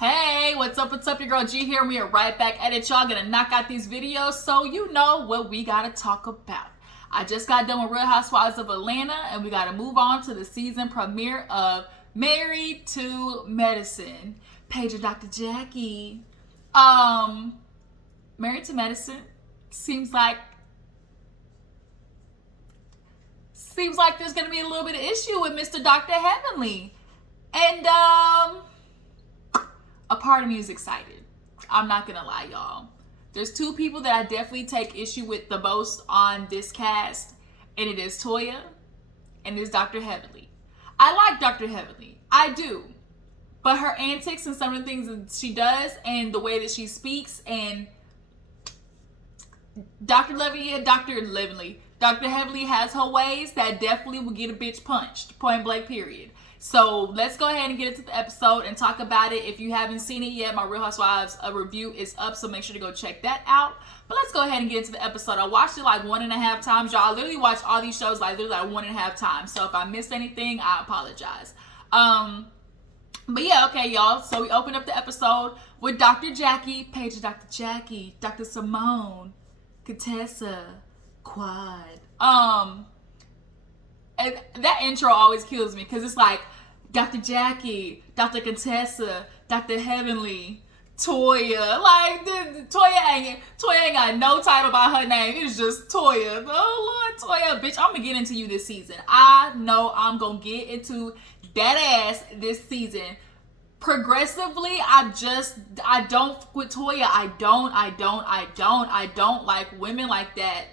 Hey, what's up, your girl G here, and we are right back at it, y'all. Gonna knock out these videos so you know what we gotta talk about. I just got done with Real Housewives of Atlanta, and we gotta move on to the season premiere of Married to Medicine. Paige and Dr. Jackie. Married to Medicine seems like there's gonna be a little bit of issue with Mr. Dr. Heavenly. And a part of me is excited. I'm not gonna lie, y'all. There's two people that I definitely take issue with the most on this cast, and it is Toya and it's Dr. Heavenly. I like Dr. Heavenly. I do. But her antics and some of the things that she does and the way that she speaks, and Dr. Heavenly has her ways that definitely will get a bitch punched. Point blank, period. So let's go ahead and get into the episode and talk about it. If you haven't seen it yet, my Real Housewives review is up, so make sure to go check that out. But let's go ahead and get into the episode. I watched it like 1.5 times, y'all. I literally watch all these shows like 1.5 times. So if I missed anything, I apologize. But yeah, okay, y'all. So we open up the episode with Dr. Jackie, Paige and Dr. Jackie, Dr. Simone, Contessa, Quad. And that intro always kills me because it's like Dr. Jackie, Dr. Contessa, Dr. Heavenly, Toya. Like, Toya ain't got no title by her name. It's just Toya. Oh, Lord, Toya. Bitch, I'm going to get into you this season. I know I'm going to get into that ass this season. Progressively, I don't with Toya. I don't like women like that.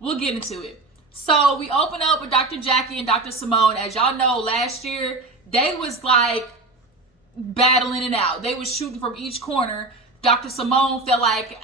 We'll get into it. So we open up with Dr. Jackie and Dr. Simone. As y'all know, last year, they was like battling it out. They was shooting from each corner. Dr. Simone felt like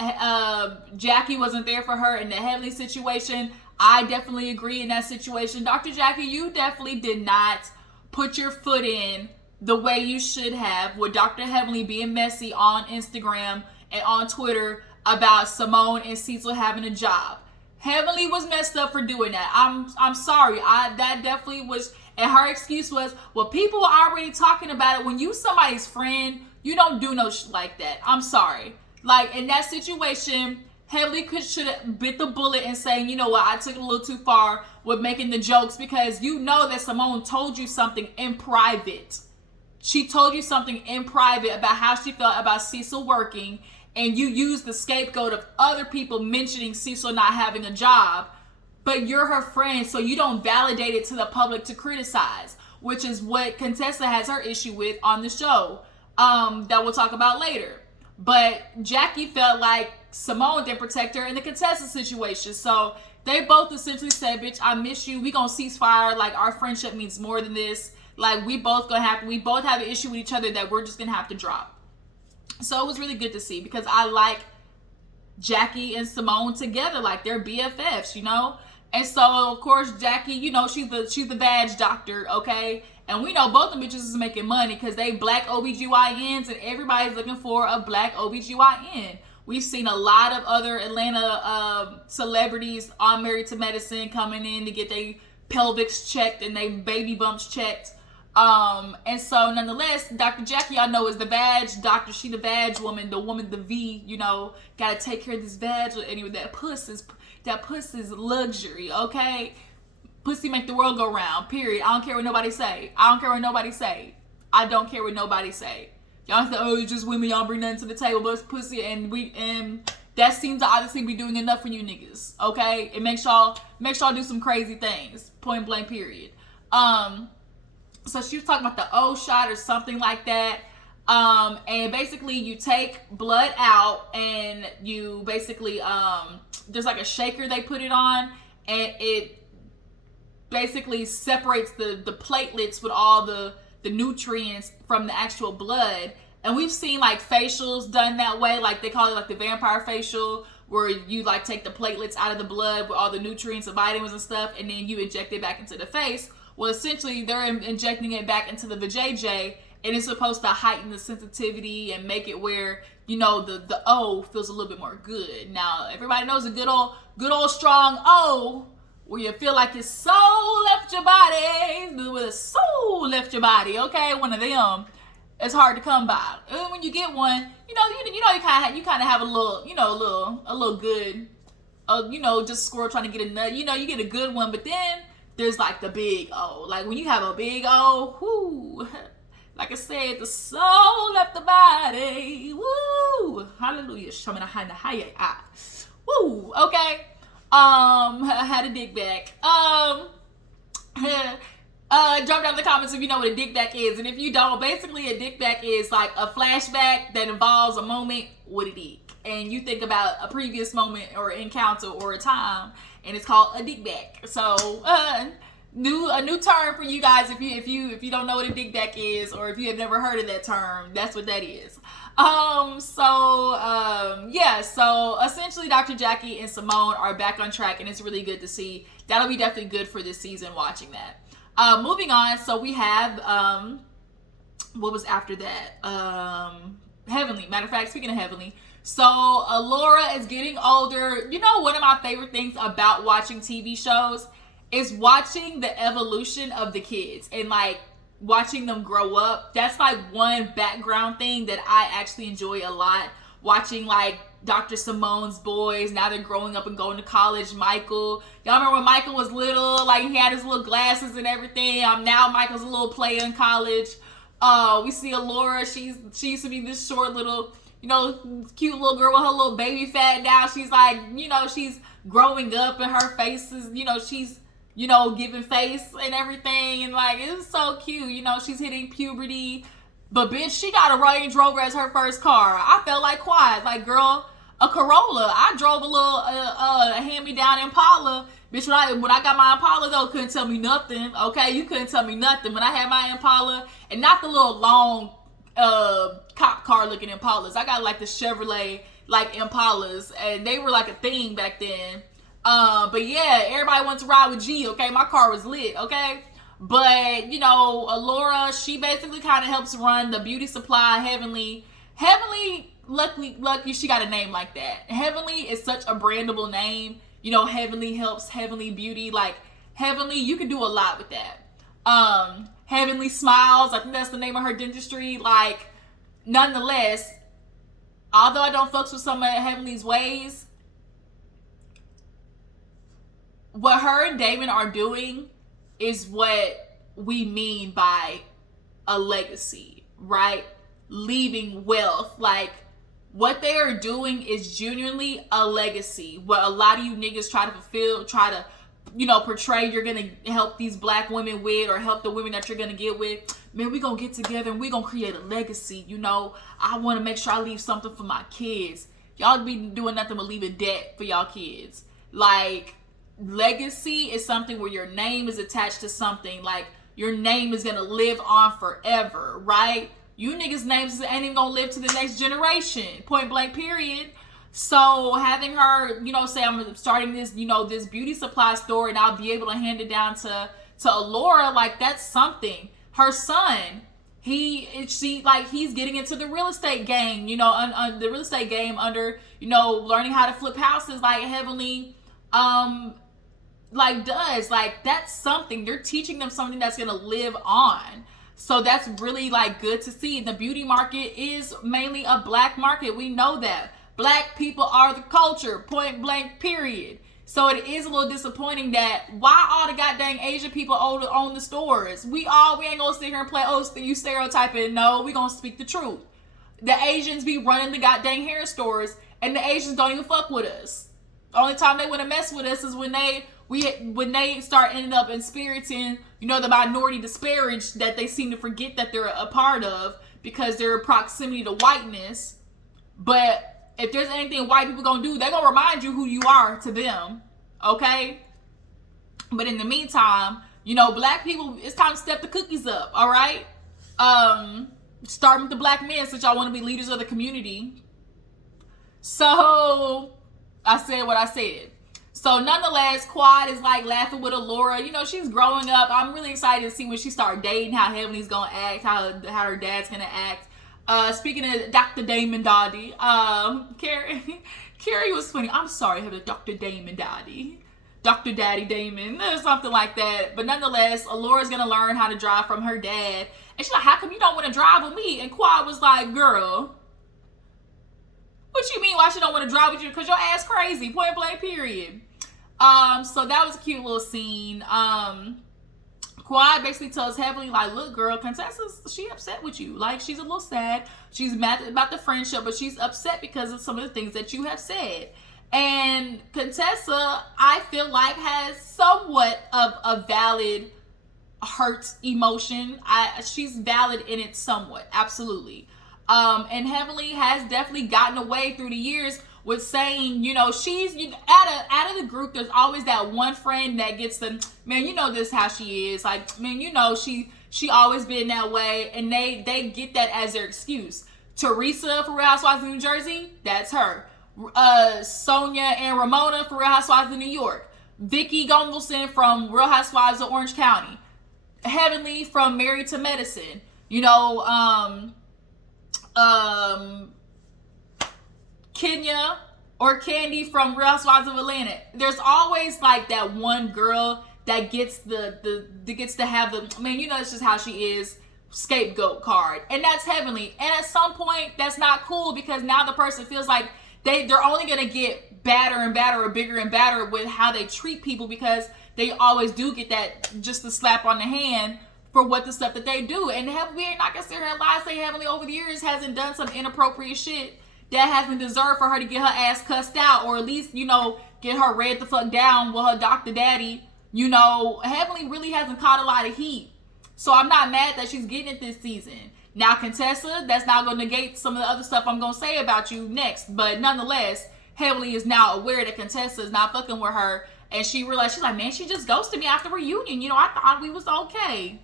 Jackie wasn't there for her in the Heavenly situation. I definitely agree in that situation. Dr. Jackie, you definitely did not put your foot in the way you should have with Dr. Heavenly being messy on Instagram and on Twitter about Simone and Cecil having a job. Heavenly was messed up for doing that. I'm sorry. That definitely was, and her excuse was, well, people are already talking about it. When you somebody's friend, you don't do no shit like that. I'm sorry. Like, in that situation, Heavenly should have bit the bullet and saying, you know what, I took it a little too far with making the jokes, because you know that Simone told you something in private. She told you something in private about how she felt about Cecil working, and you use the scapegoat of other people mentioning Cecil not having a job, but you're her friend, so you don't validate it to the public to criticize, which is what Contessa has her issue with on the show, that we'll talk about later. But Jackie felt like Simone didn't protect her in the Contessa situation, so they both essentially said, bitch, I miss you, we gonna cease fire, like, our friendship means more than this, like, we both have an issue with each other that we're just gonna have to drop. So it was really good to see, because I like Jackie and Simone together, like they're BFFs, you know? And so, of course, Jackie, you know, she's the badge doctor, okay? And we know both of them bitches is making money because they black OBGYNs, and everybody's looking for a black OBGYN. We've seen a lot of other Atlanta celebrities on Married to Medicine coming in to get their pelvics checked and their baby bumps checked. And so nonetheless, Dr. Jackie, y'all know, is the vag doctor. She the vag woman, the V, you know, gotta take care of this vag. Anyway, that puss is luxury, okay? Pussy make the world go round, period. I don't care what nobody say. I don't care what nobody say. Y'all say, oh, it's just women, y'all bring nothing to the table, but it's pussy, and that seems to obviously be doing enough for you niggas, okay? It makes y'all do some crazy things, point blank, period. So she was talking about the O shot or something like that. And basically you take blood out, and you basically, there's like a shaker they put it on, and it basically separates the platelets with all the nutrients from the actual blood. And we've seen like facials done that way, like they call it like the vampire facial, where you like take the platelets out of the blood with all the nutrients and vitamins and stuff, and then you inject it back into the face. Well, essentially, they're injecting it back into the vajayjay, and it's supposed to heighten the sensitivity and make it where, you know, the O feels a little bit more good. Now, everybody knows a good old strong O, where you feel like your soul left your body, with a soul left your body, okay? One of them. It's hard to come by. And when you get one, you kind of have a little, a little good, just squirrel trying to get a nut. You get a good one, but then there's like the big O. Like when you have a big O, whoo. Like I said, the soul left the body. Woo! Hallelujah. Woo! Okay. I had a dig back. Drop down in the comments if you know what a dig back is. And if you don't, basically a dig back is like a flashback that involves a moment with a dig. And you think about a previous moment or encounter or a time, and it's called a dig back. So, a new term for you guys if you don't know what a dig back is, or if you have never heard of that term, that's what that is. So essentially Dr. Jackie and Simone are back on track, and it's really good to see. That'll be definitely good for this season watching that. Moving on, so we have what was after that? Heavenly. Matter of fact, speaking of Heavenly, so Laura is getting older. One of my favorite things about watching TV shows is watching the evolution of the kids and like watching them grow up. That's like one background thing that I actually enjoy a lot. Watching like Dr. Simone's boys, now they're growing up and going to college. Michael, y'all remember when Michael was little, like he had his little glasses and everything. Now Michael's a little player in college. We see Laura, she used to be this short little, cute little girl with her little baby fat. Now she's like, she's growing up and her face is, she's giving face and everything, and like it's so cute. She's hitting puberty, but bitch, she got a Range Rover as her first car. I felt like quiet, like girl, a Corolla. I drove a little hand-me-down Impala, bitch. When I got my Impala though, couldn't tell me nothing. Okay, you couldn't tell me nothing when I had my Impala, and not the little long cop car looking Impalas. I got like the Chevrolet like Impalas, and they were like a thing back then. But yeah, everybody wants to ride with G, okay? My car was lit, okay? But, Laura, she basically kind of helps run the beauty supply. Heavenly, lucky she got a name like that. Heavenly is such a brandable name. Heavenly helps Heavenly Beauty. Like, Heavenly, you can do a lot with that. Heavenly Smiles, I think that's the name of her dentistry. Like, nonetheless, although I don't fucks with some of Heavenly's ways, what her and Damon are doing is what we mean by a legacy, right? Leaving wealth. Like, what they are doing is genuinely a legacy. What a lot of you niggas try to fulfill, portray you're gonna help these black women with, or help the women that you're gonna get with. Man, we gonna get together and we gonna create a legacy. I want to make sure I leave something for my kids. Y'all be doing nothing but leaving debt for y'all kids. Like, legacy is something where your name is attached to something. Like, your name is gonna live on forever, right? You niggas' names ain't even gonna live to the next generation, point blank period. So having her, say I'm starting this, this beauty supply store, and I'll be able to hand it down to Laura, like that's something. Her son, he's getting into the real estate game, the real estate game under, learning how to flip houses like Heavenly, does. Like, that's something. You're teaching them something that's gonna live on. So that's really like good to see. The beauty market is mainly a black market. We know that. Black people are the culture, point blank period. So it is a little disappointing that why all the goddamn Asian people own the stores. We ain't gonna sit here and play, you stereotyping. No, we gonna speak the truth. The Asians be running the goddamn hair stores, and the Asians don't even fuck with us. The only time they want to mess with us is when they start ending up experiencing, the minority disparage that they seem to forget that they're a part of because they're proximity to whiteness. But if there's anything white people gonna do, they're gonna remind you who you are to them, okay? But in the meantime, black people, it's time to step the cookies up, all right? Starting with the black men, since y'all want to be leaders of the community. So I said what I said. So nonetheless, Quad is like laughing with Allura. She's growing up. I'm really excited to see when she start dating, how Heavenly's gonna act, how her dad's gonna act. Speaking of Dr. Damon Dottie, Carrie was funny. I'm sorry, Dr. Damon Dottie. Dr. Daddy Damon or something like that. But nonetheless, Alora's gonna learn how to drive from her dad. And she's like, how come you don't want to drive with me? And Quad was like, girl, what you mean why she don't want to drive with you? Because your ass crazy, point blank period. So that was a cute little scene. Quad basically tells Heavenly, like, look, girl, Contessa's, she upset with you. Like, she's a little sad. She's mad about the friendship, but she's upset because of some of the things that you have said. And Contessa, I feel like, has somewhat of a valid hurt emotion. She's valid in it somewhat, absolutely. And Heavenly has definitely gotten away through the years with saying, you know, she's out of the group. There's always that one friend that gets the, man, you know this how she is. Like, man, you know she always been that way, and they get that as their excuse. Teresa for Real Housewives of New Jersey, that's her. Sonia and Ramona for Real Housewives of New York. Vicky Gunvalson from Real Housewives of Orange County. Heavenly from Married to Medicine. You know, Kenya or Candy from Real Housewives of Atlanta. There's always like that one girl that gets to have the, man, you know, it's just how she is, scapegoat card. And that's Heavenly. And at some point, that's not cool, because now the person feels like they're only going to get badder and badder or bigger and badder with how they treat people, because they always do get that, just the slap on the hand for what the stuff that they do. And we ain't not gonna sit here and lie, say Heavenly over the years hasn't done some inappropriate shit that hasn't deserved for her to get her ass cussed out, or at least, you know, get her read the fuck down with her Dr. Daddy. You know, Heavenly really hasn't caught a lot of heat. So I'm not mad that she's getting it this season. Now, Contessa, that's not going to negate some of the other stuff I'm going to say about you next. But nonetheless, Heavenly is now aware that Contessa is not fucking with her. And she realized, she's like, man, she just ghosted me after reunion. You know, I thought we was okay.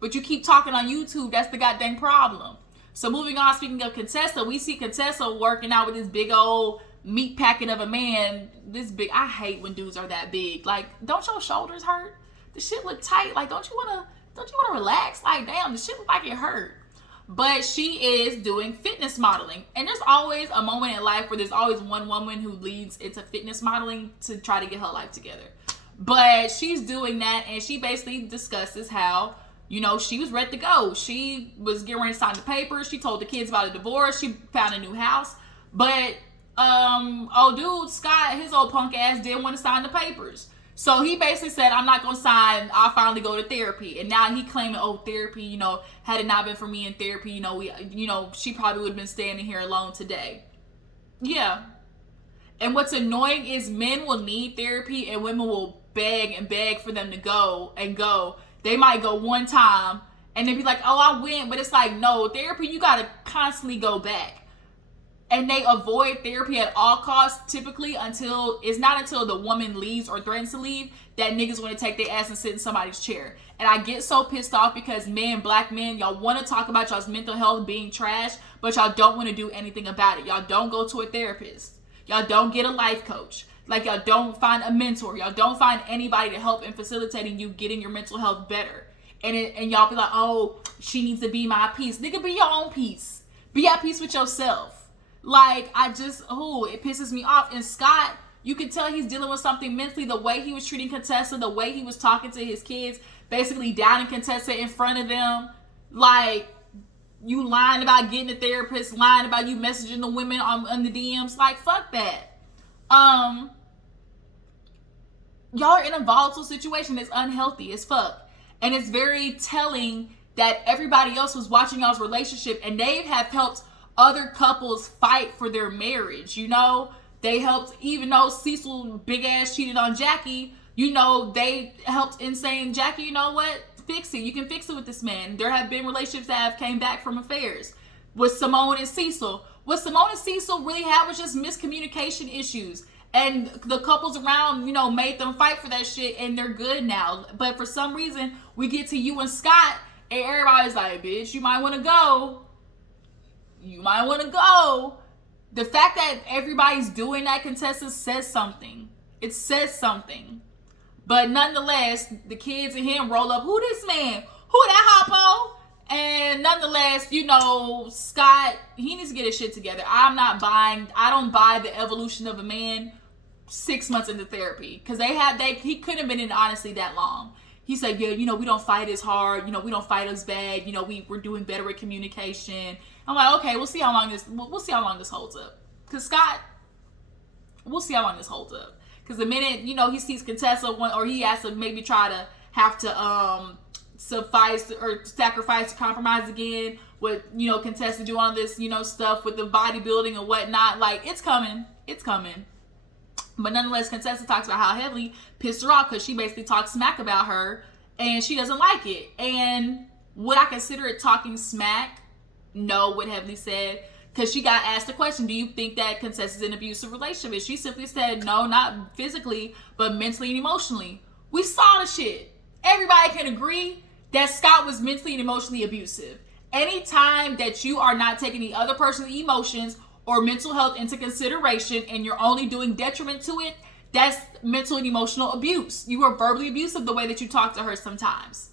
But you keep talking on YouTube. That's the goddamn problem. So moving on, speaking of Contessa, we see Contessa working out with this big old meat packet of a man. This big, I hate when dudes are that big. Like, don't your shoulders hurt? The shit look tight. Like, don't you wanna relax? Like, damn, the shit look like it hurt. But she is doing fitness modeling. And there's always a moment in life where there's always one woman who leads into fitness modeling to try to get her life together. But she's doing that, and she basically discusses how, you know, she was ready to go. She was getting ready to sign the papers. She told the kids about a divorce. She found a new house. But, old dude, Scott, his old punk ass didn't want to sign the papers. So he basically said, I'm not going to sign. I'll finally go to therapy. And now he claiming, oh, therapy, you know, had it not been for me in therapy, you know, she probably would have been standing here alone today. Yeah. And what's annoying is men will need therapy and women will beg and beg for them to go and go. They might go one time and they be like, oh, I went. But it's like, no, therapy, you got to constantly go back. And they avoid therapy at all costs, typically until the woman leaves or threatens to leave that niggas want to take their ass and sit in somebody's chair. And I get so pissed off because men, black men, y'all want to talk about y'all's mental health being trash, but y'all don't want to do anything about it. Y'all don't go to a therapist. Y'all don't get a life coach. Like, y'all don't find a mentor. Y'all don't find anybody to help in facilitating you getting your mental health better. And y'all be like, oh, she needs to be my peace. Nigga, be your own peace. Be at peace with yourself. Like, it pisses me off. And Scott, you can tell he's dealing with something mentally. The way he was treating Contessa, the way he was talking to his kids, basically downing Contessa in front of them. Like, you lying about getting a therapist, lying about you messaging the women on the DMs. Like, fuck that. Y'all are in a volatile situation that's unhealthy as fuck. And it's very telling that everybody else was watching y'all's relationship and they have helped other couples fight for their marriage. You know, they helped, even though Cecil big ass cheated on Jackie, you know, they helped in saying, Jackie, you know what, fix it, you can fix it with this man. There have been relationships that have came back from affairs. With Simone and Cecil, what Simone and Cecil really had was just miscommunication issues, and the couples around, you know, made them fight for that shit, and they're good now. But for some reason, we get to you and Scott, and everybody's like, bitch, you might want to go. You might want to go. The fact that everybody's doing that, Contessa, says something. It says something. But nonetheless, the kids and him roll up, who this man? Who that hoppo? And nonetheless, you know, Scott, he needs to get his shit together. I don't buy the evolution of a man 6 months into therapy, because he couldn't have been in honesty that long. He said, yeah, we don't fight as hard, we don't fight as bad, we're doing better with communication. I'm like, okay, we'll see how long this holds up. Because Scott, we'll see how long this holds up. Because the minute, he sees Contessa, or he has to maybe try to have to suffice or sacrifice, compromise again with, Contessa doing all this, stuff with the bodybuilding and whatnot. Like, it's coming. But nonetheless, Contessa talks about how Heavenly pissed her off because she basically talks smack about her and she doesn't like it. And would I consider it talking smack? No, what Heavenly said. Because she got asked the question, do you think that Contessa's in an abusive relationship? And she simply said, no, not physically, but mentally and emotionally. We saw the shit. Everybody can agree that Scott was mentally and emotionally abusive. Anytime that you are not taking the other person's emotions or mental health into consideration and you're only doing detriment to it, that's mental and emotional abuse. You are verbally abusive the way that you talk to her sometimes.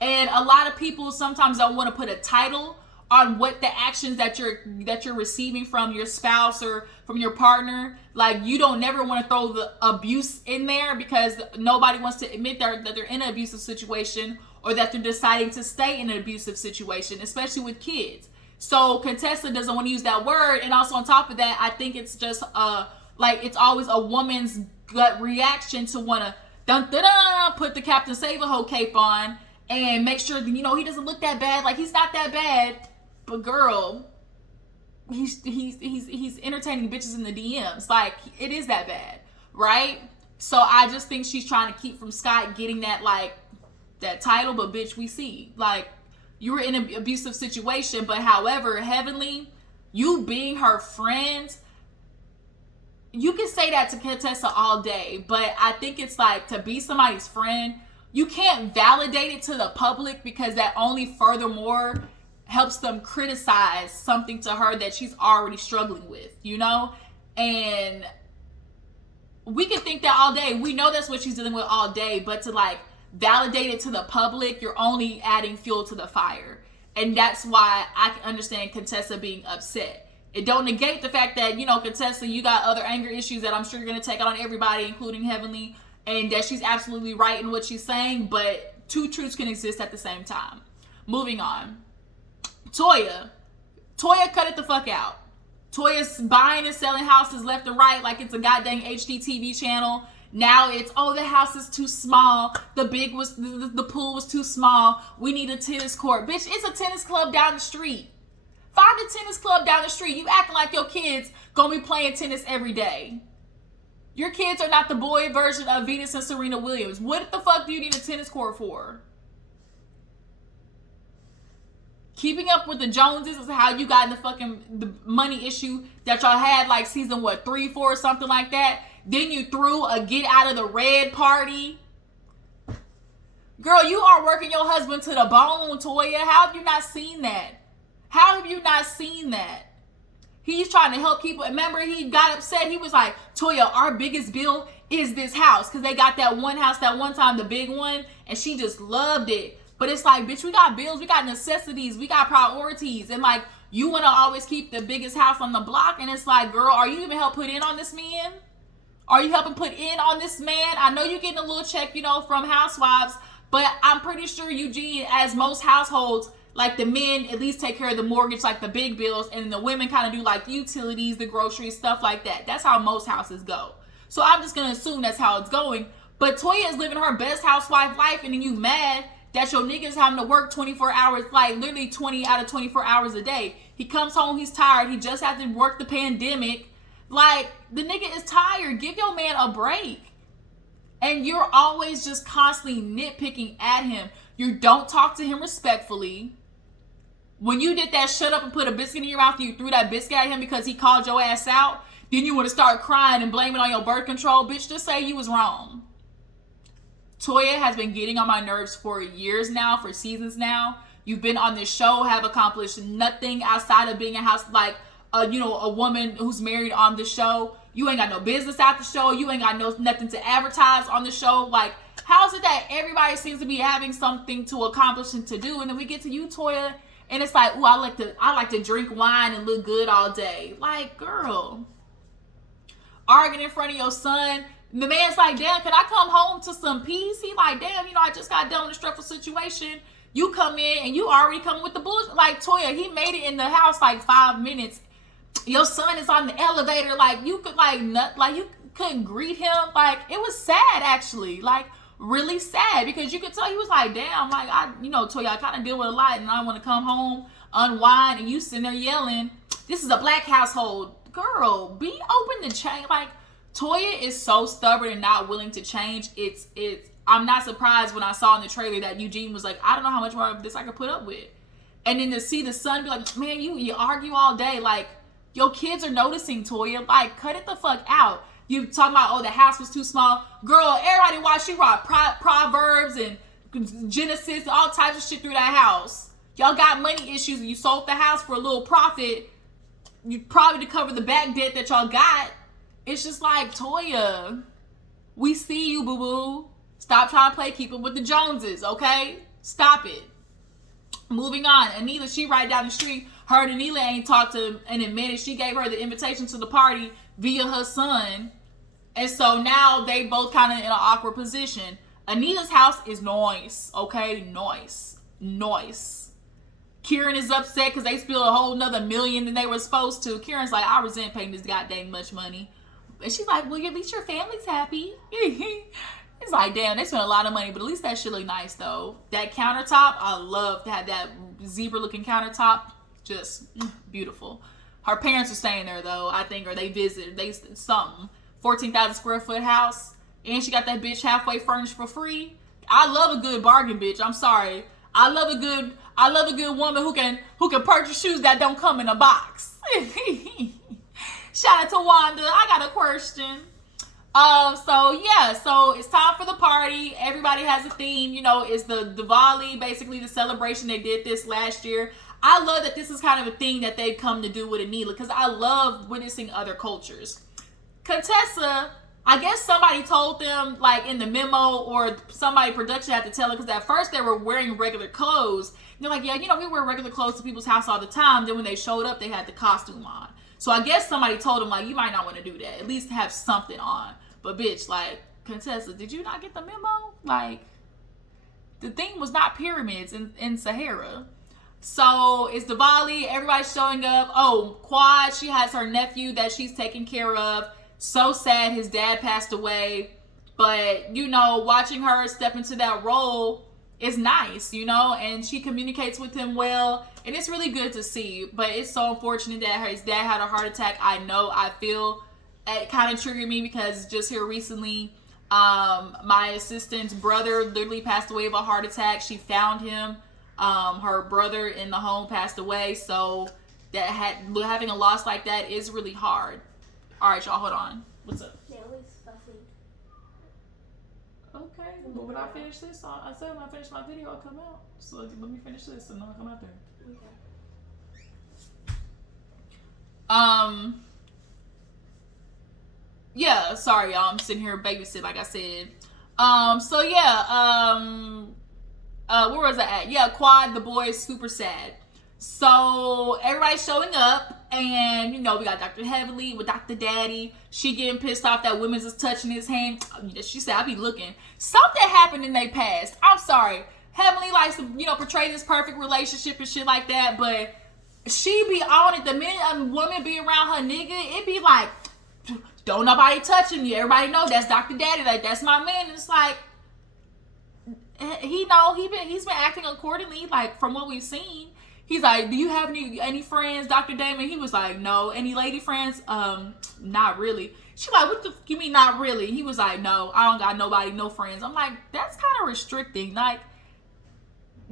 And a lot of people sometimes don't want to put a title on what the actions that you're receiving from your spouse or from your partner. Like, you don't never want to throw the abuse in there because nobody wants to admit that they're in an abusive situation or that they're deciding to stay in an abusive situation, especially with kids. So Contessa doesn't want to use that word. And also on top of that, I think it's just it's always a woman's gut reaction to want to put the Captain Save-A-Ho cape on and make sure that, he doesn't look that bad. Like, he's not that bad. But girl, he's entertaining bitches in the DMs. Like, it is that bad, right? So I just think she's trying to keep from Scott getting that title. But bitch, we see, like, you were in an abusive situation. But however, Heavenly, you being her friend, you can say that to Contessa all day. But I think it's like, to be somebody's friend, you can't validate it to the public because that only furthermore helps them criticize something to her that she's already struggling with, and we can think that all day. We know that's what she's dealing with all day, but to validate it to the public, you're only adding fuel to the fire. And that's why I can understand Contessa being upset. It don't negate the fact that, Contessa, you got other anger issues that I'm sure you're going to take out on everybody, including Heavenly, and that she's absolutely right in what she's saying, but two truths can exist at the same time. Moving on. Toya cut it the fuck out. Toya's buying and selling houses left and right like it's a goddamn HGTV channel. Now it's, the house is too small. The pool was too small. We need a tennis court. Bitch, it's a tennis club down the street. Find a tennis club down the street. You acting like your kids gonna be playing tennis every day. Your kids are not the boy version of Venus and Serena Williams. What the fuck do you need a tennis court for? Keeping up with the Joneses is how you got in the money issue that y'all had like season 3, 4 or something like that. Then you threw a get out of the red party. Girl, you are working your husband to the bone, Toya. How have you not seen that? He's trying to help people. Remember, he got upset. He was like, Toya, our biggest bill is this house. Because they got that one house that one time, the big one. And she just loved it. But it's like, bitch, we got bills, we got necessities, we got priorities. And like, you want to always keep the biggest house on the block. And it's like, girl, are you even help put in on this man? Are you helping put in on this man? I know you're getting a little check, from housewives. But I'm pretty sure, Eugene, as most households, like the men at least take care of the mortgage, like the big bills. And the women kind of do like utilities, the groceries, stuff like that. That's how most houses go. So I'm just going to assume that's how it's going. But Toya is living her best housewife life. And then you mad that your nigga's having to work 24 hours, like literally 20 out of 24 hours a day. He comes home, he's tired. He just had to work the pandemic. Like, the nigga is tired. Give your man a break. And you're always just constantly nitpicking at him. You don't talk to him respectfully. When you did that shut up and put a biscuit in your mouth, you threw that biscuit at him because he called your ass out. Then you want to start crying and blame it on your birth control. Bitch, just say you was wrong. Toya has been getting on my nerves for years now, for seasons now. You've been on this show, have accomplished nothing outside of being a house, like, a woman who's married on the show. You ain't got no business out the show. You ain't got nothing to advertise on the show. Like, how is it that everybody seems to be having something to accomplish and to do? And then we get to you, Toya, and it's like, ooh, I like to drink wine and look good all day. Like, girl. arguing in front of your son. The man's like, damn, can I come home to some peace? He like, damn, I just got done with a stressful situation. You come in and you already come with the bullshit. Like, Toya, he made it in the house like 5 minutes. Your son is on the elevator. Like, you could you couldn't greet him. Like, it was sad actually. Like, really sad, because you could tell he was like, damn, like, Toya, I kind of deal with a lot and I want to come home, unwind, and you sitting there yelling. This is a black household. Girl, be open to change. Like, Toya is so stubborn and not willing to change. I'm not surprised when I saw in the trailer that Eugene was like, I don't know how much more of this I could put up with. And then to see the son be like, man, you argue all day. Like, your kids are noticing, Toya. Like, cut it the fuck out. You talking about, oh, the house was too small. Girl, everybody watched you write Proverbs and Genesis and all types of shit through that house. Y'all got money issues and you sold the house for a little profit. You probably to cover the back debt that y'all got. It's just like, Toya, we see you, boo-boo. Stop trying to play keep it with the Joneses, okay? Stop it. Moving on. Anila, she right down the street. Her and Anila ain't talked to in a minute. She gave her the invitation to the party via her son. And so now they both kind of in an awkward position. Anila's house is noise, okay? Noise. Kieran is upset because they spilled a whole nother $1 million than they were supposed to. Kieran's like, I resent paying this goddamn much money. And she's like, well, at least your family's happy. It's like, damn, they spent a lot of money, but at least that shit look nice, though. That countertop, I love to have that zebra-looking countertop. Just beautiful. Her parents are staying there, though, I think, or they visited. They something. 14,000 square foot house. And she got that bitch halfway furnished for free. I love a good bargain, bitch. I'm sorry. I love a good woman who can purchase shoes that don't come in a box. Shout out to Wanda. I got a question. So it's time for the party. Everybody has a theme. It's the Dwali, basically the celebration. They did this last year. I love that this is kind of a thing that they've come to do with Anila, because I love witnessing other cultures. Contessa, I guess somebody told them, like in the memo, or somebody production had to tell them, because at first they were wearing regular clothes. And they're like, yeah, we wear regular clothes to people's house all the time. Then when they showed up, they had the costume on. So I guess somebody told them, like, you might not want to do that. At least have something on. But bitch, like, Contessa, did you not get the memo? Like, the thing was not pyramids in Sahara. So it's Dwali, everybody's showing up. Oh, Quad, she has her nephew that she's taking care of. So sad his dad passed away. But, watching her step into that role is nice, and she communicates with him well. And it's really good to see. But it's so unfortunate that his dad had a heart attack. I feel it kind of triggered me, because just here recently, my assistant's brother literally passed away of a heart attack. She found him. Her brother in the home passed away. So having a loss like that is really hard. All right, y'all, hold on. What's up? Okay, but when I finish this, I said when I finish my video, I'll come out. So let me finish this and then I'll come out there. Okay. Yeah, sorry, y'all. I'm sitting here babysitting, like I said. Where was I at? Yeah, Quad, the boy, is super sad. So everybody's showing up, and we got Dr. Heavenly with Dr. Daddy. She getting pissed off that women's is touching his hand. She said, I be looking. Something happened in they past. I'm sorry. Heavenly likes to, portray this perfect relationship and shit like that, but she be on it. The minute a woman be around her nigga, it be like, don't nobody touching me. Everybody know that's Dr. Daddy. Like, that's my man. And it's like, he's been acting accordingly, like, from what we've seen. He's like, do you have any friends, Dr. Damon? He was like, no. Any lady friends? Not really. She like, what the you mean not really? He was like, no, I don't got nobody, no friends. I'm like, that's kind of restricting. Like,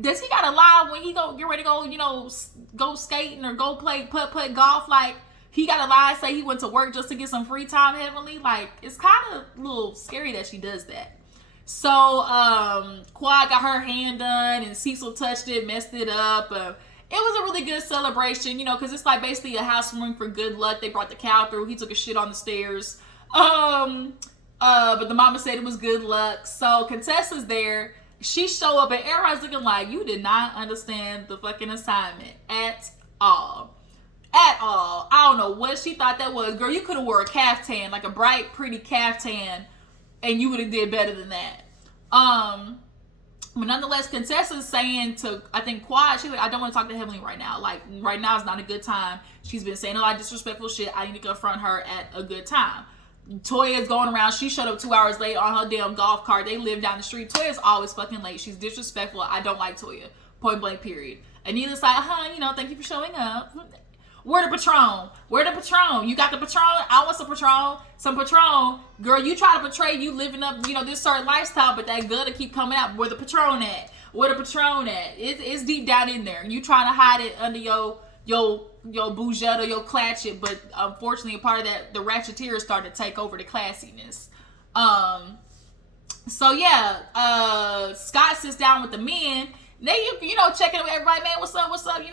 does he gotta lie when he get ready to go, go skating or go play putt golf? Like, he gotta lie, say he went to work just to get some free time, Heavenly? Like, it's kind of a little scary that she does that. So, Quad got her hand done, and Cecil touched it, messed it up. It was a really good celebration, because it's like basically a housewarming for good luck. They brought the cow through. He took a shit on the stairs. But the mama said it was good luck. So Contessa's there. She show up, and everybody's looking like, you did not understand the fucking assignment at all. At all. I don't know what she thought that was. Girl, you could have wore a caftan, like a bright, pretty caftan, and you would have did better than that. But nonetheless, Contessa's saying to, I think, Quad, she's like, I don't want to talk to Heavenly right now. Like, right now is not a good time. She's been saying a lot of disrespectful shit. I need to confront her at a good time. Toya's going around. She showed up 2 hours late on her damn golf cart. They live down the street. Toya's always fucking late. She's disrespectful. I don't like Toya. Point blank, period. Anita's like, thank you for showing up. Where the Patron? Where the Patron? You got the Patron? I want some Patron. Some Patron. Girl, you try to portray you living up, this certain lifestyle, but that gutter keep coming out. Where the Patron at? Where the Patron at? It's deep down in there. You trying to hide it under your bougette or your clatchet, but unfortunately, a part of that, the ratcheteers started to take over the classiness. So yeah, Scott sits down with the men. They, checking with everybody, man, what's up, what's up, and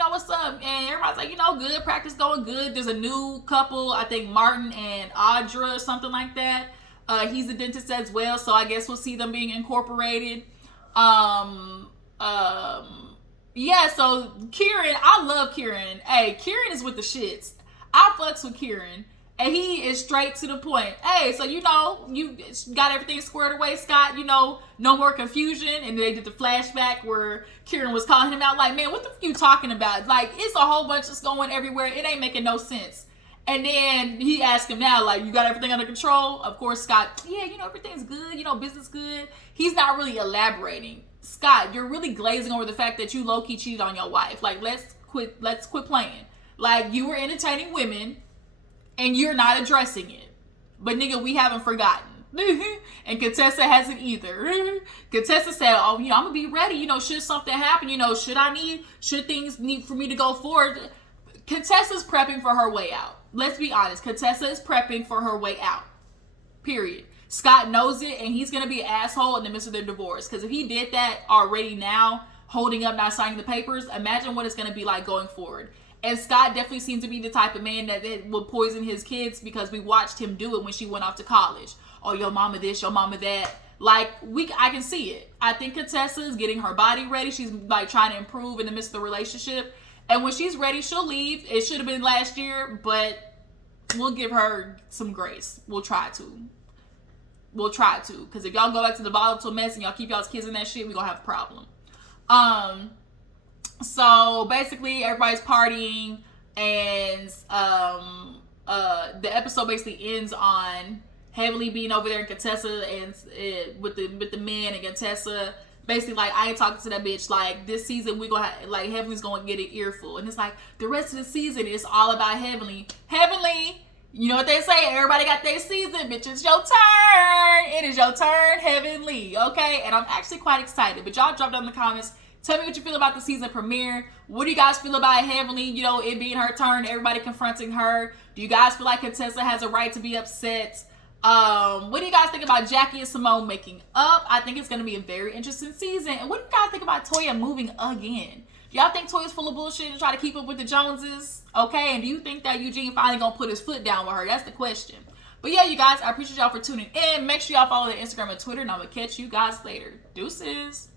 everybody's like, good, practice going good. There's a new couple, I think Martin and Audra or something like that. He's a dentist as well, so I guess we'll see them being incorporated. Yeah, so Kieran, I love Kieran. Hey, Kieran is with the shits. I fucks with Kieran. And he is straight to the point. Hey, so you got everything squared away, Scott. No more confusion. And they did the flashback where Kieran was calling him out like, man, what the fuck you talking about? Like, it's a whole bunch that's going everywhere. It ain't making no sense. And then he asked him now, like, you got everything under control? Of course, Scott, yeah, everything's good. Business good. He's not really elaborating. Scott, you're really glazing over the fact that you low-key cheated on your wife. Like, let's quit playing. Like, you were entertaining women and you're not addressing it. But nigga, we haven't forgotten. And Contessa hasn't either. Contessa said, I'm gonna be ready, should something happen, should things need for me to go forward. Contessa's prepping for her way out. Let's be honest. Contessa is prepping for her way out. Period. Scott knows it, and he's gonna be an asshole in the midst of their divorce. Because if he did that already now, holding up, not signing the papers, imagine what it's gonna be like going forward. And Scott definitely seems to be the type of man that will poison his kids, because we watched him do it when she went off to college. Oh, your mama this, your mama that. Like, I can see it. I think Contessa is getting her body ready. She's like trying to improve in the midst of the relationship. And when she's ready, she'll leave. It should have been last year, but we'll give her some grace. We'll try to. Because if y'all go back to the volatile mess and y'all keep y'all's kids in that shit, we're going to have a problem. So basically everybody's partying, and the episode basically ends on Heavenly being over there in Contessa and with the men, and Contessa basically like, I ain't talking to that bitch. Like, this season we gonna have, like, Heavenly's gonna get an earful. And it's like, the rest of the season is all about Heavenly. You know what they say, everybody got their season, bitch, it's your turn. It is your turn, Heavenly, okay? And I'm actually quite excited. But y'all drop down in the comments. Tell me what you feel about the season premiere. What do you guys feel about Heavenly, it being her turn, everybody confronting her? Do you guys feel like Contessa has a right to be upset? What do you guys think about Jackie and Simone making up? I think it's going to be a very interesting season. And what do you guys think about Toya moving again? Do y'all think Toya's full of bullshit to try to keep up with the Joneses? Okay, and do you think that Eugene finally going to put his foot down with her? That's the question. But yeah, you guys, I appreciate y'all for tuning in. Make sure y'all follow the Instagram and Twitter, and I'm going to catch you guys later. Deuces.